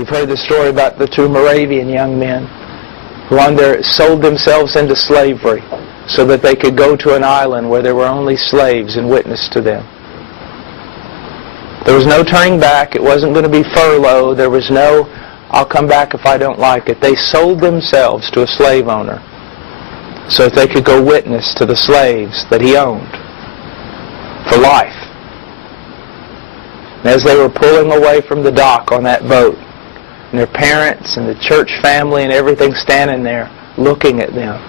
You've heard the story about the two Moravian young men who sold themselves into slavery so that they could go to an island where there were only slaves and witness to them. There was no turning back. It wasn't going to be furlough. There was no, I'll come back if I don't like it. They sold themselves to a slave owner so that they could go witness to the slaves that he owned for life. And as they were pulling away from the dock on that boat, and their parents and the church family and everything standing there looking at them,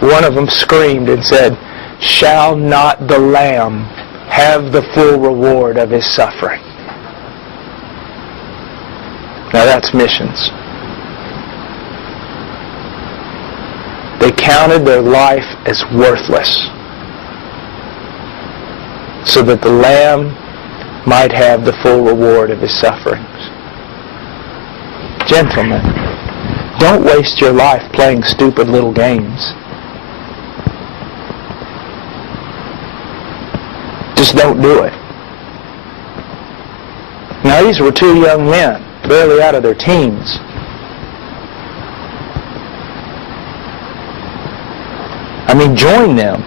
one of them screamed and said, "Shall not the Lamb have the full reward of his suffering?" Now that's missions. They counted their life as worthless so that the Lamb might have the full reward of his sufferings. Gentlemen, don't waste your life playing stupid little games. Just don't do it. Now these were two young men, barely out of their teens. I mean, join them.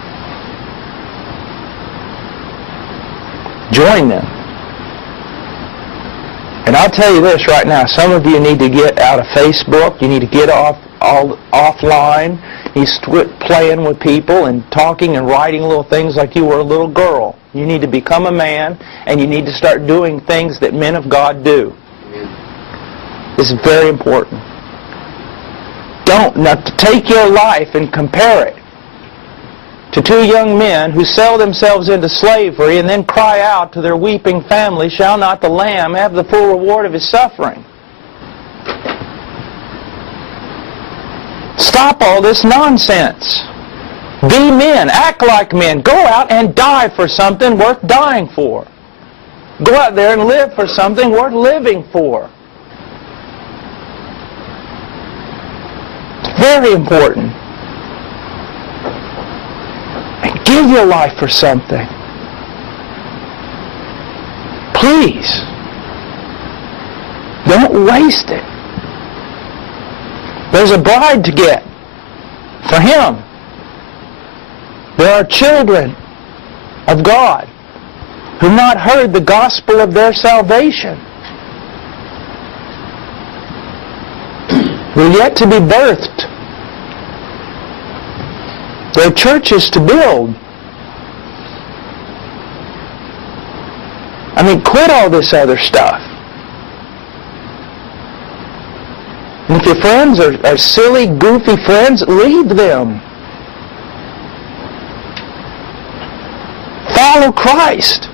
Join them. And I'll tell you this right now, some of you need to get out of Facebook, you need to get offline, you quit playing with people and talking and writing little things like you were a little girl. You need to become a man, and you need to start doing things that men of God do. This is very important. Don't take your life and compare it to two young men who sell themselves into slavery and then cry out to their weeping family, "Shall not the Lamb have the full reward of his suffering?" Stop all this nonsense. Be men. Act like men. Go out and die for something worth dying for. Go out there and live for something worth living for. It's very important. Give your life for something. Please. Don't waste it. There's a bride to get for him. There are children of God who have not heard the gospel of their salvation. They're yet to be birthed. There are churches to build. I mean, quit all this other stuff. And if your friends are silly, goofy friends, leave them. Follow Christ.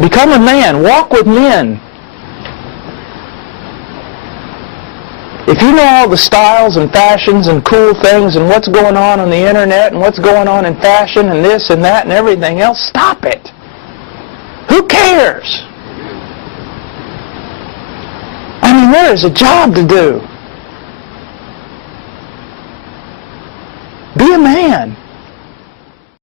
Become a man. Walk with men. If you know all the styles and fashions and cool things and what's going on the internet and what's going on in fashion and this and that and everything else, stop it. Who cares? I mean, there is a job to do. Be a man.